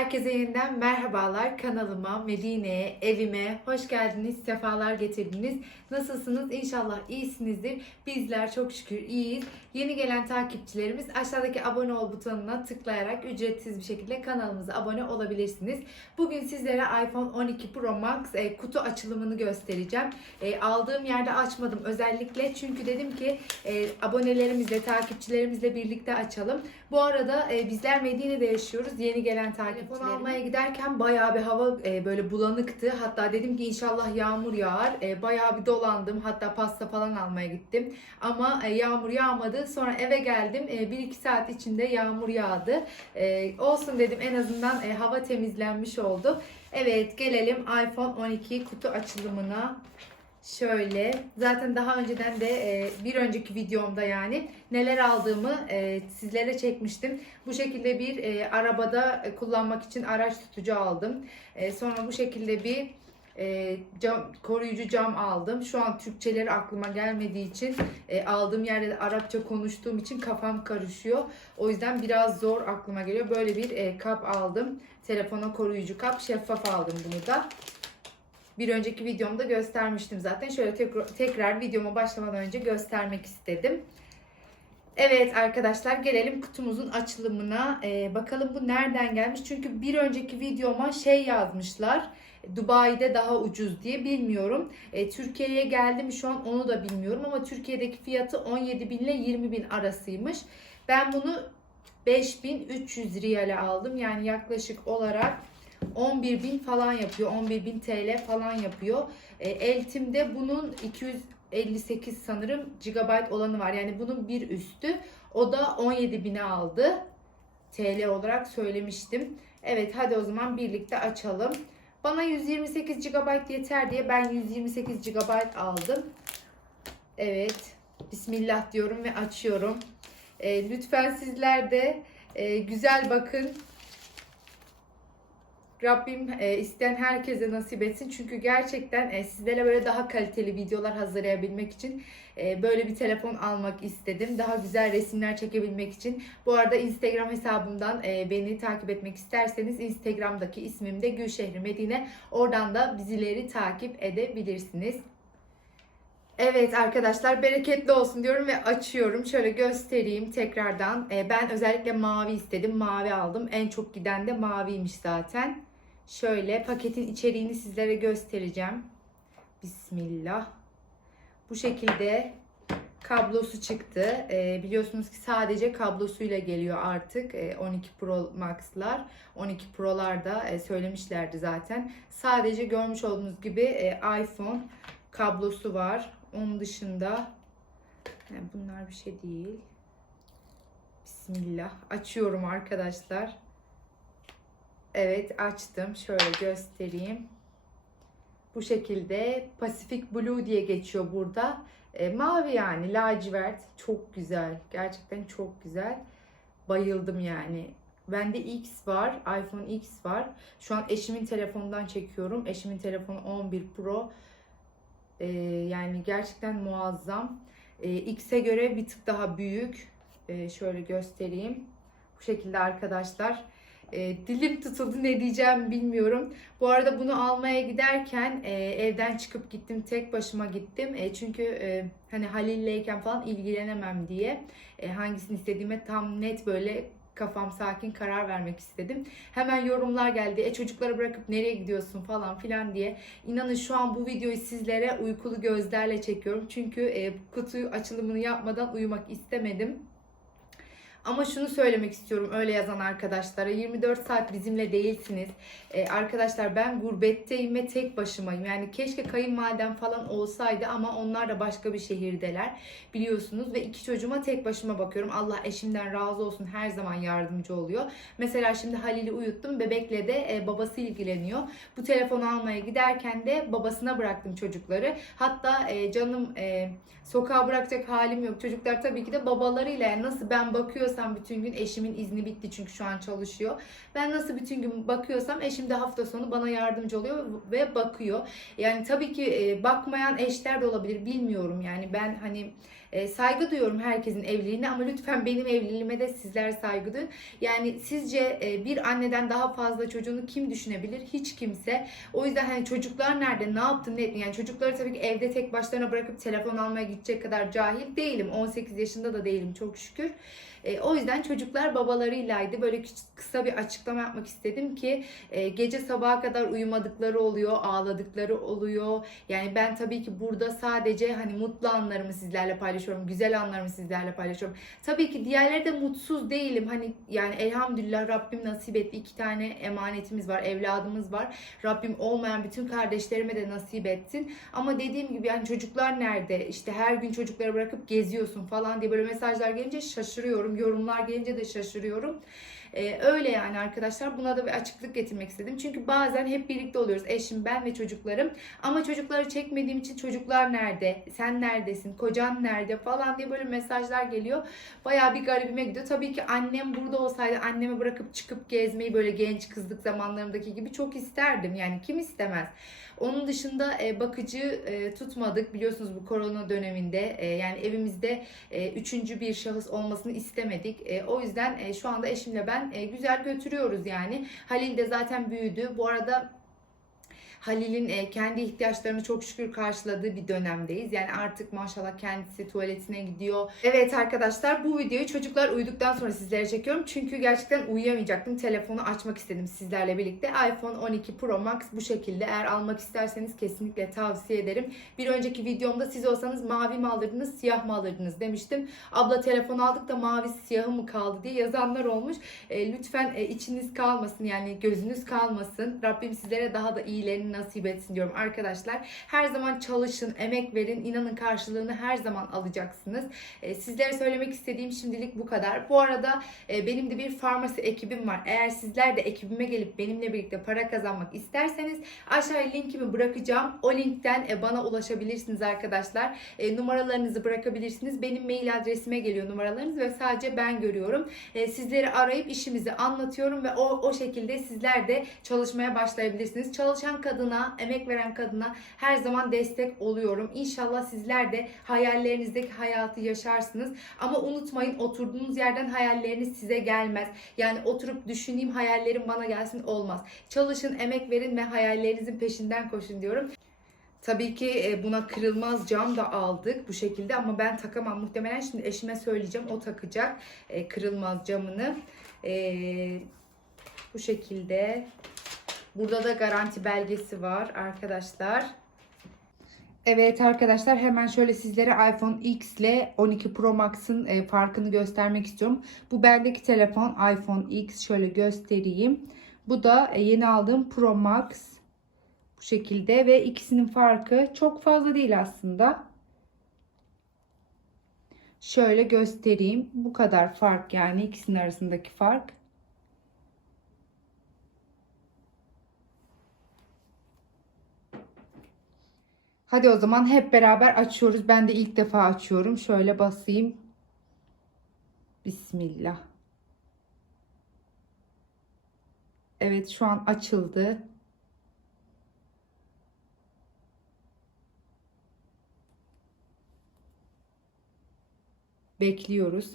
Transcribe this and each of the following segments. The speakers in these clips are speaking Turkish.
Herkese yeniden merhabalar kanalıma, Medine'ye, evime hoş geldiniz, sefalar getirdiniz. Nasılsınız? İnşallah iyisinizdir. Bizler çok şükür iyiyiz. Yeni gelen takipçilerimiz aşağıdaki abone ol butonuna tıklayarak ücretsiz bir şekilde kanalımıza abone olabilirsiniz. Bugün sizlere iPhone 12 Pro Max e, kutu açılımını göstereceğim. E, aldığım yerde açmadım özellikle çünkü dedim ki e, abonelerimizle, takipçilerimizle birlikte açalım. Bu arada e, bizler Medine'de yaşıyoruz. Yeni gelen takipçilerimiz. Telefon almaya giderken bayağı bir hava e, böyle bulanıktı. Hatta dedim ki inşallah yağmur yağar. E, bayağı bir dolandım. Hatta pasta falan almaya gittim. Ama e, yağmur yağmadı. Sonra eve geldim. E, 1-2 saat içinde yağmur yağdı. E, olsun dedim en azından e, hava temizlenmiş oldu. Evet gelelim iPhone 12 kutu açılımına. Şöyle zaten daha önceden de e, bir önceki videomda yani neler aldığımı e, sizlere çekmiştim. Bu şekilde bir e, arabada e, kullanmak için araç tutucu aldım. E, sonra bu şekilde bir e, cam, koruyucu cam aldım. Şu an Türkçeleri aklıma gelmediği için e, aldığım yerde de Arapça konuştuğum için kafam karışıyor. O yüzden biraz zor aklıma geliyor. Böyle bir e, kap aldım. Telefona koruyucu kap. Şeffaf aldım bunu da. Bir önceki videomda göstermiştim zaten. Şöyle tekrar, tekrar videoma başlamadan önce göstermek istedim. Evet arkadaşlar gelelim kutumuzun açılımına. Ee, bakalım bu nereden gelmiş? Çünkü bir önceki videoma şey yazmışlar. Dubai'de daha ucuz diye bilmiyorum. E, Türkiye'ye geldi mi şu an onu da bilmiyorum ama Türkiye'deki fiyatı 17 bin ile 20 bin arasıymış. Ben bunu 5300 riyale aldım. Yani yaklaşık olarak 11 bin falan yapıyor. 11 bin TL falan yapıyor. E, Eltim'de bunun 258 sanırım GB olanı var. Yani bunun bir üstü. O da 17 bine aldı. TL olarak söylemiştim. Evet hadi o zaman birlikte açalım. Bana 128 GB yeter diye ben 128 GB aldım. Evet. Bismillah diyorum ve açıyorum. E, lütfen sizler de e, güzel bakın. Rabbim e, isteyen herkese nasip etsin. Çünkü gerçekten e, sizlere böyle daha kaliteli videolar hazırlayabilmek için e, böyle bir telefon almak istedim. Daha güzel resimler çekebilmek için. Bu arada Instagram hesabımdan e, beni takip etmek isterseniz Instagram'daki ismim de Gülşehri Medine. Oradan da bizleri takip edebilirsiniz. Evet arkadaşlar bereketli olsun diyorum ve açıyorum. Şöyle göstereyim tekrardan. E, ben özellikle mavi istedim. Mavi aldım. En çok giden de maviymiş zaten. Şöyle paketin içeriğini sizlere göstereceğim. Bismillah. Bu şekilde kablosu çıktı. E, biliyorsunuz ki sadece kablosuyla geliyor artık e, 12 Pro Max'lar. 12 Pro'lar da e, söylemişlerdi zaten. Sadece görmüş olduğunuz gibi e, iPhone kablosu var. Onun dışında yani bunlar bir şey değil. Bismillah. Açıyorum arkadaşlar. Evet açtım. Şöyle göstereyim. Bu şekilde Pacific Blue diye geçiyor burada. E, mavi yani lacivert. Çok güzel. Gerçekten çok güzel. Bayıldım yani. Bende X var. iPhone X var. Şu an eşimin telefonundan çekiyorum. Eşimin telefonu 11 Pro. E, yani gerçekten muazzam. E, X'e göre bir tık daha büyük. E, şöyle göstereyim. Bu şekilde arkadaşlar. E, dilim tutuldu ne diyeceğim bilmiyorum. Bu arada bunu almaya giderken e, evden çıkıp gittim tek başıma gittim. E, çünkü e, hani Halil'leyken falan ilgilenemem diye e, hangisini istediğime tam net böyle kafam sakin karar vermek istedim. Hemen yorumlar geldi. E çocukları bırakıp nereye gidiyorsun falan filan diye. İnanın şu an bu videoyu sizlere uykulu gözlerle çekiyorum. Çünkü e, kutu açılımını yapmadan uyumak istemedim. Ama şunu söylemek istiyorum öyle yazan arkadaşlara 24 saat bizimle değilsiniz. Ee, arkadaşlar ben gurbetteyim ve tek başımayım. Yani keşke kayınvalidem falan olsaydı ama onlar da başka bir şehirdeler biliyorsunuz. Ve iki çocuğuma tek başıma bakıyorum. Allah eşimden razı olsun her zaman yardımcı oluyor. Mesela şimdi Halil'i uyuttum. Bebekle de e, babası ilgileniyor. Bu telefonu almaya giderken de babasına bıraktım çocukları. Hatta e, canım e, sokağa bırakacak halim yok. Çocuklar tabii ki de babalarıyla yani nasıl ben bakıyorum bakıyorsam bütün gün eşimin izni bitti çünkü şu an çalışıyor. Ben nasıl bütün gün bakıyorsam eşim de hafta sonu bana yardımcı oluyor ve bakıyor. Yani tabii ki bakmayan eşler de olabilir bilmiyorum. Yani ben hani E, saygı duyuyorum herkesin evliliğine ama lütfen benim evliliğime de sizler saygı duyun. Yani sizce e, bir anneden daha fazla çocuğunu kim düşünebilir? Hiç kimse. O yüzden hani çocuklar nerede, ne yaptı, ne etti? Yani çocukları tabii ki evde tek başlarına bırakıp telefon almaya gidecek kadar cahil değilim. 18 yaşında da değilim çok şükür. E, o yüzden çocuklar babalarıylaydı. Böyle kısa bir açıklama yapmak istedim ki e, gece sabaha kadar uyumadıkları oluyor, ağladıkları oluyor. Yani ben tabii ki burada sadece hani mutlu anlarımı sizlerle paylaşıyorum, güzel anlarımı sizlerle paylaşıyorum. Tabii ki diğerleri de mutsuz değilim. Hani yani elhamdülillah Rabbim nasip etti. iki tane emanetimiz var, evladımız var. Rabbim olmayan bütün kardeşlerime de nasip etsin. Ama dediğim gibi yani çocuklar nerede? İşte her gün çocukları bırakıp geziyorsun falan diye böyle mesajlar gelince şaşırıyorum. Yorumlar gelince de şaşırıyorum. Ee, öyle yani arkadaşlar buna da bir açıklık getirmek istedim. Çünkü bazen hep birlikte oluyoruz. Eşim, ben ve çocuklarım. Ama çocukları çekmediğim için çocuklar nerede? Sen neredesin? Kocan nerede? Falan diye böyle mesajlar geliyor. Bayağı bir garibime gidiyor. Tabii ki annem burada olsaydı annemi bırakıp çıkıp gezmeyi böyle genç kızlık zamanlarımdaki gibi çok isterdim. Yani kim istemez? Onun dışında e, bakıcı e, tutmadık biliyorsunuz bu korona döneminde e, yani evimizde e, üçüncü bir şahıs olmasını istemedik. E, o yüzden e, şu anda eşimle ben e, güzel götürüyoruz yani. Halil de zaten büyüdü. Bu arada Halil'in e, kendi ihtiyaçlarını çok şükür karşıladığı bir dönemdeyiz. Yani artık maşallah kendisi tuvaletine gidiyor. Evet arkadaşlar bu videoyu çocuklar uyuduktan sonra sizlere çekiyorum. Çünkü gerçekten uyuyamayacaktım. Telefonu açmak istedim sizlerle birlikte. iPhone 12 Pro Max bu şekilde. Eğer almak isterseniz kesinlikle tavsiye ederim. Bir önceki videomda siz olsanız mavi mi alırdınız, siyah mı alırdınız demiştim. Abla telefon aldık da mavi siyahı mı kaldı diye yazanlar olmuş. E, lütfen e, içiniz kalmasın yani gözünüz kalmasın. Rabbim sizlere daha da iyilerini nasip etsin diyorum arkadaşlar. Her zaman çalışın, emek verin. İnanın karşılığını her zaman alacaksınız. E, sizlere söylemek istediğim şimdilik bu kadar. Bu arada e, benim de bir farmasi ekibim var. Eğer sizler de ekibime gelip benimle birlikte para kazanmak isterseniz aşağıya linkimi bırakacağım. O linkten e, bana ulaşabilirsiniz arkadaşlar. Numaralarınızı bırakabilirsiniz. Benim mail adresime geliyor numaralarınız ve sadece ben görüyorum. Sizleri arayıp işimizi anlatıyorum ve o, o şekilde sizler de çalışmaya başlayabilirsiniz. Çalışan kadına, emek veren kadına her zaman destek oluyorum. İnşallah sizler de hayallerinizdeki hayatı yaşarsınız. Ama unutmayın oturduğunuz yerden hayalleriniz size gelmez. Yani oturup düşüneyim hayallerim bana gelsin olmaz. Çalışın, emek verin ve hayallerinizin peşinden koşun diyorum. Tabii ki e, buna kırılmaz cam da aldık bu şekilde ama ben takamam. Muhtemelen şimdi eşime söyleyeceğim. O takacak e, kırılmaz camını. E, bu şekilde. Burada da garanti belgesi var arkadaşlar. Evet arkadaşlar hemen şöyle sizlere iPhone X ile 12 Pro Max'ın e, farkını göstermek istiyorum. Bu bendeki telefon iPhone X şöyle göstereyim. Bu da e, yeni aldığım Pro Max bu şekilde ve ikisinin farkı çok fazla değil aslında. Şöyle göstereyim. Bu kadar fark yani ikisinin arasındaki fark. Hadi o zaman hep beraber açıyoruz. Ben de ilk defa açıyorum. Şöyle basayım. Bismillah. Evet şu an açıldı. Bekliyoruz.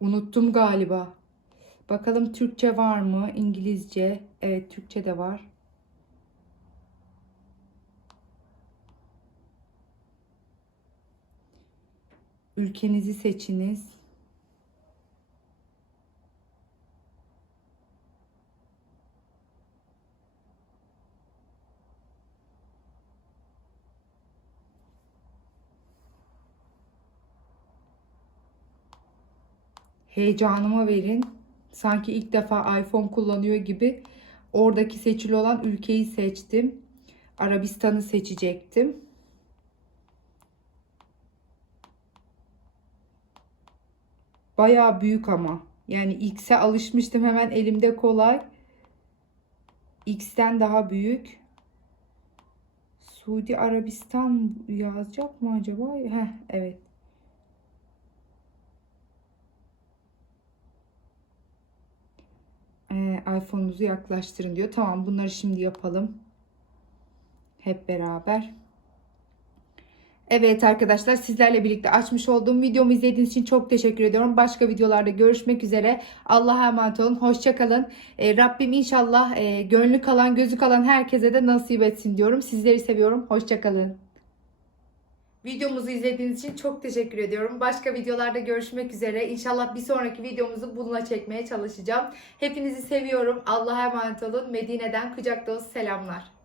Unuttum galiba. Bakalım Türkçe var mı? İngilizce. Evet Türkçe de var. Ülkenizi seçiniz. Heyecanıma verin. Sanki ilk defa iPhone kullanıyor gibi oradaki seçili olan ülkeyi seçtim. Arabistan'ı seçecektim. Bayağı büyük ama. Yani X'e alışmıştım hemen elimde kolay. X'ten daha büyük. Suudi Arabistan yazacak mı acaba? Heh, evet. Ee, iPhone'unuzu yaklaştırın diyor. Tamam bunları şimdi yapalım. Hep beraber. Evet arkadaşlar sizlerle birlikte açmış olduğum videomu izlediğiniz için çok teşekkür ediyorum. Başka videolarda görüşmek üzere. Allah'a emanet olun. Hoşçakalın. Ee, Rabbim inşallah e, gönlü kalan gözü kalan herkese de nasip etsin diyorum. Sizleri seviyorum. Hoşçakalın. Videomuzu izlediğiniz için çok teşekkür ediyorum. Başka videolarda görüşmek üzere. İnşallah bir sonraki videomuzu bununla çekmeye çalışacağım. Hepinizi seviyorum. Allah'a emanet olun. Medine'den kucak dolusu selamlar.